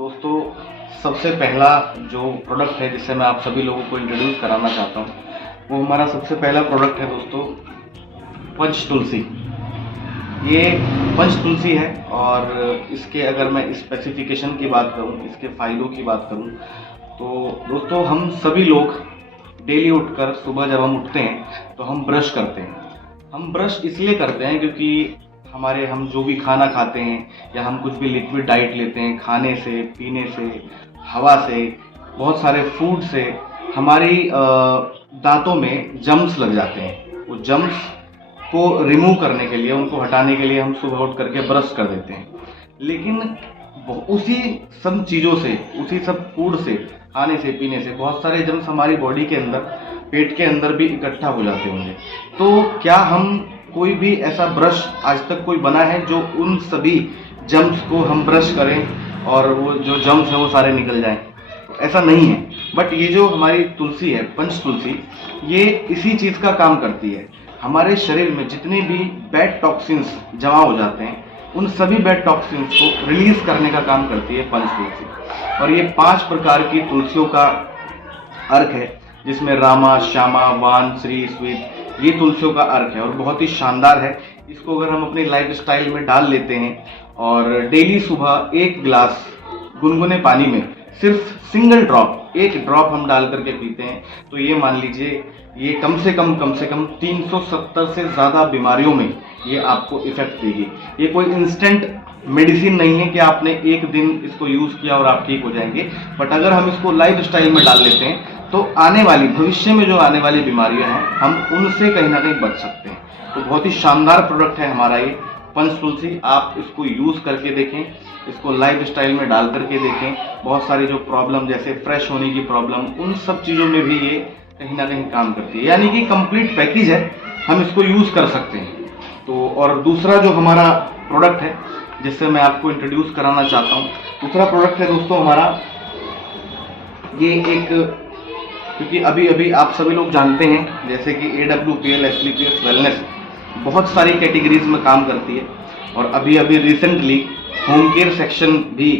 दोस्तों, सबसे पहला जो प्रोडक्ट है जिससे मैं आप सभी लोगों को इंट्रोड्यूस कराना चाहता हूँ, वो हमारा सबसे पहला प्रोडक्ट है दोस्तों, पंच तुलसी। ये पंच तुलसी है और इसके अगर मैं स्पेसिफिकेशन की बात करूँ, इसके फ़ायदों की बात करूँ, तो दोस्तों हम सभी लोग डेली उठकर सुबह जब हम उठते हैं तो हम ब्रश करते हैं। हम ब्रश इसलिए करते हैं क्योंकि हम जो भी खाना खाते हैं या हम कुछ भी लिक्विड डाइट लेते हैं, खाने से, पीने से, हवा से, बहुत सारे फूड से हमारी दांतों में जम्स लग जाते हैं। वो जम्स को रिमूव करने के लिए, उनको हटाने के लिए हम सुबह उठ करके ब्रश कर देते हैं। लेकिन उसी सब चीज़ों से, उसी सब फूड से, खाने से, पीने से बहुत सारे जम्स हमारी बॉडी के अंदर, पेट के अंदर भी इकट्ठा हो जाते होंगे। तो क्या हम कोई भी ऐसा ब्रश आज तक कोई बना है जो उन सभी जम्स को हम ब्रश करें और वो जो जम्स है वो सारे निकल जाएं? तो ऐसा नहीं है। बट ये जो हमारी तुलसी है, पंच तुलसी, ये इसी चीज़ का काम करती है। हमारे शरीर में जितने भी बैड टॉक्सिन्स जमा हो जाते हैं, उन सभी बैड टॉक्सिन्स को रिलीज करने का काम करती है पंच तुलसी। और ये 5 प्रकार की तुलसियों का अर्क है, जिसमें रामा, श्यामा, वान, श्री, स्वीत, ये तुलसियों का अर्क है और बहुत ही शानदार है। इसको अगर हम अपनी लाइफ स्टाइल में डाल लेते हैं और डेली सुबह 1 गिलास गुनगुने पानी में सिर्फ सिंगल ड्रॉप, 1 ड्रॉप हम डाल करके पीते हैं, तो ये मान लीजिए ये कम से कम 370 से ज़्यादा बीमारियों में ये आपको इफेक्ट देगी। ये कोई इंस्टेंट मेडिसिन नहीं है कि आपने एक दिन इसको यूज़ किया और आप ठीक हो जाएंगे। बट अगर हम इसको लाइफ स्टाइल में डाल लेते हैं तो आने वाली, भविष्य में जो आने वाली बीमारियां हैं, हम उनसे कहीं ना कहीं बच सकते हैं। तो बहुत ही शानदार प्रोडक्ट है हमारा ये पंच तुलसी। आप इसको यूज़ करके देखें, इसको लाइफ स्टाइल में डाल करके देखें। बहुत सारी जो प्रॉब्लम, जैसे फ्रेश होने की प्रॉब्लम, उन सब चीज़ों में भी ये कहीं ना कहीं काम करती है। यानी कि कंप्लीट पैकेज है, हम इसको यूज़ कर सकते हैं। तो और दूसरा जो हमारा प्रोडक्ट है जिससे मैं आपको इंट्रोड्यूस कराना चाहता हूँ, दूसरा प्रोडक्ट है दोस्तों हमारा ये एक, क्योंकि अभी आप सभी लोग जानते हैं जैसे कि AWPL, SLPS वेलनेस बहुत सारी कैटेगरीज में काम करती है। और अभी रिसेंटली होम केयर सेक्शन भी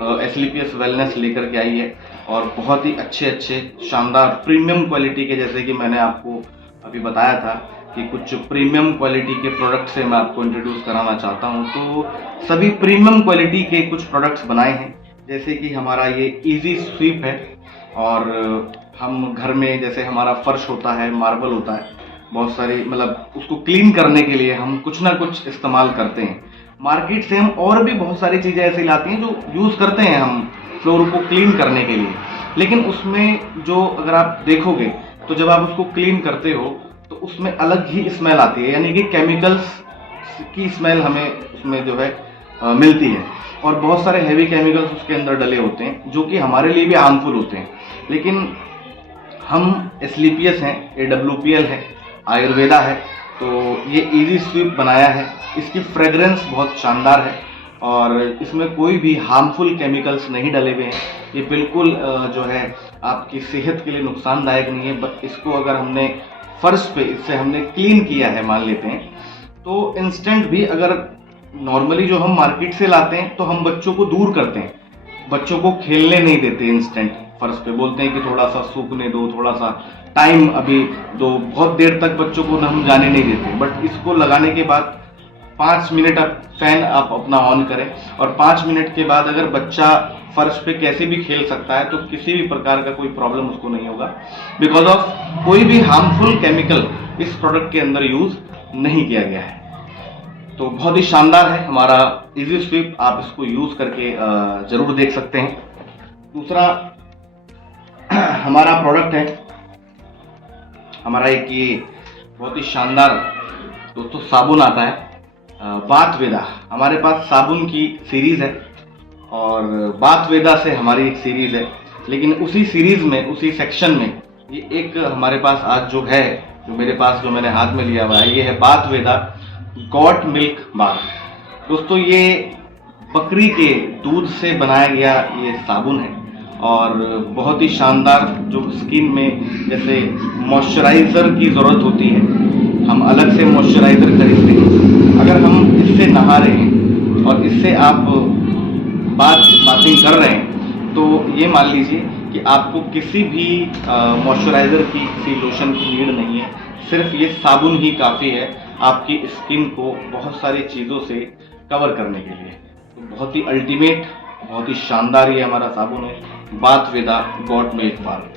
SLPS वेलनेस लेकर के आई है और बहुत ही अच्छे शानदार प्रीमियम क्वालिटी के, जैसे कि मैंने आपको अभी बताया था कि कुछ प्रीमियम क्वालिटी के प्रोडक्ट से मैं आपको इंट्रोड्यूस कराना चाहता हूं। तो सभी प्रीमियम क्वालिटी के कुछ प्रोडक्ट्स बनाए हैं, जैसे कि हमारा ये इजी स्वीप है। और हम घर में, जैसे हमारा फर्श होता है, मार्बल होता है, बहुत सारी मतलब उसको क्लीन करने के लिए हम कुछ ना कुछ इस्तेमाल करते हैं। मार्केट से हम और भी बहुत सारी चीज़ें ऐसी लाती हैं जो यूज़ करते हैं हम फ्लोर को क्लीन करने के लिए। लेकिन उसमें जो, अगर आप देखोगे तो जब आप उसको क्लीन करते हो तो उसमें अलग ही स्मेल आती है, यानी कि केमिकल्स की स्मेल हमें उसमें जो है मिलती है। और बहुत सारे हैवी केमिकल्स उसके अंदर डले होते हैं जो कि हमारे लिए भी हार्मफुल होते हैं। लेकिन हम SLPS हैं, AWPL है, आयुर्वेदा है, तो ये इजी स्वीप बनाया है। इसकी फ्रेगरेंस बहुत शानदार है और इसमें कोई भी हार्मफुल केमिकल्स नहीं डले हुए हैं। ये बिल्कुल जो है आपकी सेहत के लिए नुकसानदायक नहीं है। बट इसको अगर हमने फर्श पे, इससे हमने क्लीन किया है मान लेते हैं, तो इंस्टेंट भी, अगर नॉर्मली जो हम मार्केट से लाते हैं तो हम बच्चों को दूर करते हैं, बच्चों को खेलने नहीं देते इंस्टेंट फर्श पे, बोलते हैं कि थोड़ा सा सूखने दो, थोड़ा सा टाइम अभी दो, बहुत देर तक बच्चों को हम जाने नहीं देते। बट इसको लगाने के बाद 5 मिनट फैन आप अपना ऑन करें और 5 मिनट के बाद अगर बच्चा फर्श पे कैसे भी खेल सकता है, तो किसी भी प्रकार का कोई प्रॉब्लम उसको नहीं होगा, बिकॉज ऑफ कोई भी हार्मफुल केमिकल इस प्रोडक्ट के अंदर यूज नहीं किया गया है। तो बहुत ही शानदार है हमारा इजी स्वीप, आप इसको यूज करके जरूर देख सकते हैं। दूसरा हमारा प्रोडक्ट है हमारा एक ये बहुत ही शानदार दोस्तों साबुन आता है, बाथ वेदा। हमारे पास साबुन की सीरीज है और बाथ वेदा से हमारी एक सीरीज है। लेकिन उसी सीरीज में, उसी सेक्शन में ये एक हमारे पास आज जो है, जो मेरे पास, जो मैंने हाथ में लिया हुआ है, ये है बाथ वेदा गॉट मिल्क बाथ। दोस्तों ये बकरी के दूध से बनाया गया ये साबुन है और बहुत ही शानदार, जो स्किन में जैसे मॉइस्चराइज़र की ज़रूरत होती है, हम अलग से मॉइस्चराइज़र खरीदते हैं, अगर हम इससे नहा रहे हैं और इससे आप बाथ बाथिंग कर रहे हैं तो ये मान लीजिए कि आपको किसी भी मॉइस्चराइज़र की, किसी लोशन की नीड नहीं है। सिर्फ ये साबुन ही काफ़ी है आपकी स्किन को बहुत सारी चीज़ों से कवर करने के लिए। तो बहुत ही अल्टीमेट, बहुत ही शानदार ये हमारा साबुन है, बाथ विदा गॉट मिल्क बार।